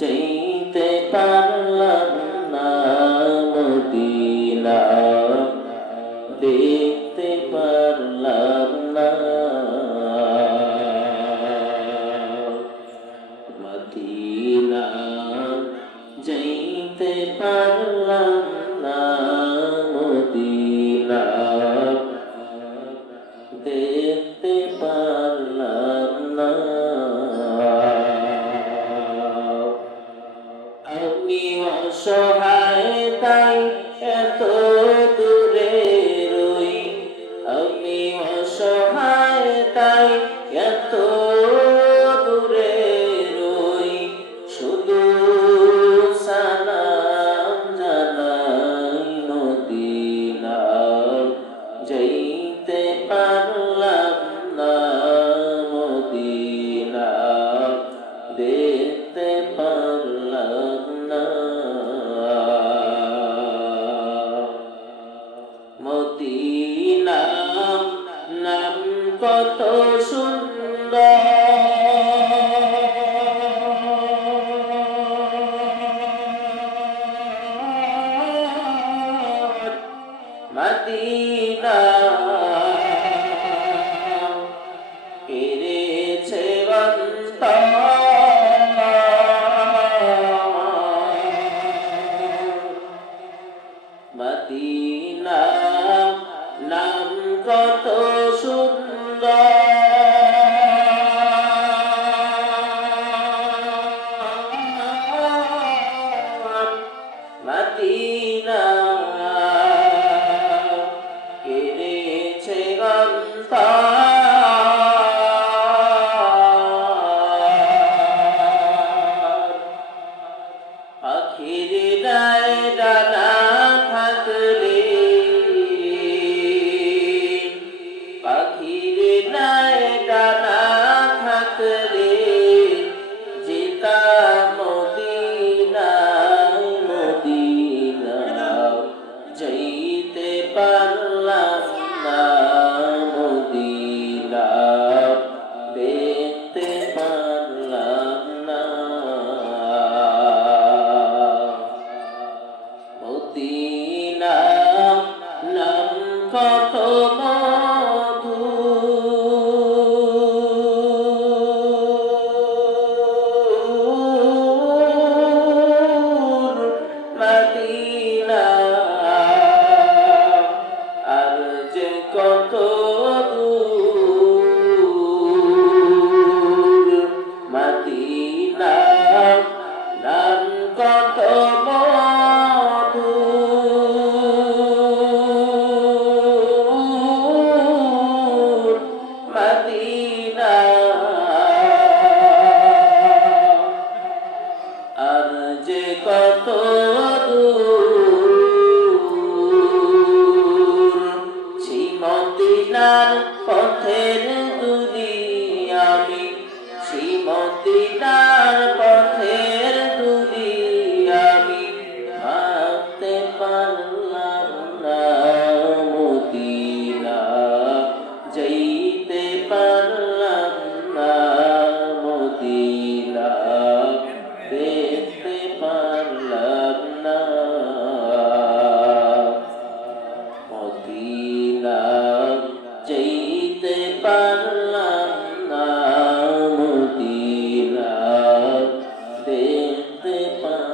যাইতে পারলাম না মদিনা, দেখতে পারলাম না মদিনা, যাইতে পারলাম না মদিনা, দেখতে পারলাম না। আমি অসহায় তাই এত দূরে রই, আমি অসহায় তাই এত দূরে রই, শুধু সালাম জানাই মদিনা, যাইতে পারলাম না মদিনা, দেখতে পারলাম না মদিনা। নাম কত সুন্দর, মদিনা কেড়েছে অন্তর, মদিনা নাম কত সুন্দর, মদিনা কেড়েছে অন্তর, পাখির গায়ে ডানা থাকলে, পাখির গায়ে ডানা থাকলে, যেতাম মদিনায় মদিনা, যাইতে পারলাম না মদিনা, দেখতে পারলাম না মদিনা। নাম কত মধুর, মদিনা আর যে কত দূর, মদিনা নাম কত মধুর, মদিনা আর যে কত দূর, সেই মদিনার পথের দুলি আমি, সেই মদিনার পথের দুলি আমি, ভাবতে পারলাম না মদিনা, যাইতে পারলাম না মদিনা, দেখতে পারলাম না মদিনা, যাইতে পারলাম না মদিনা, দেখতে পারলাম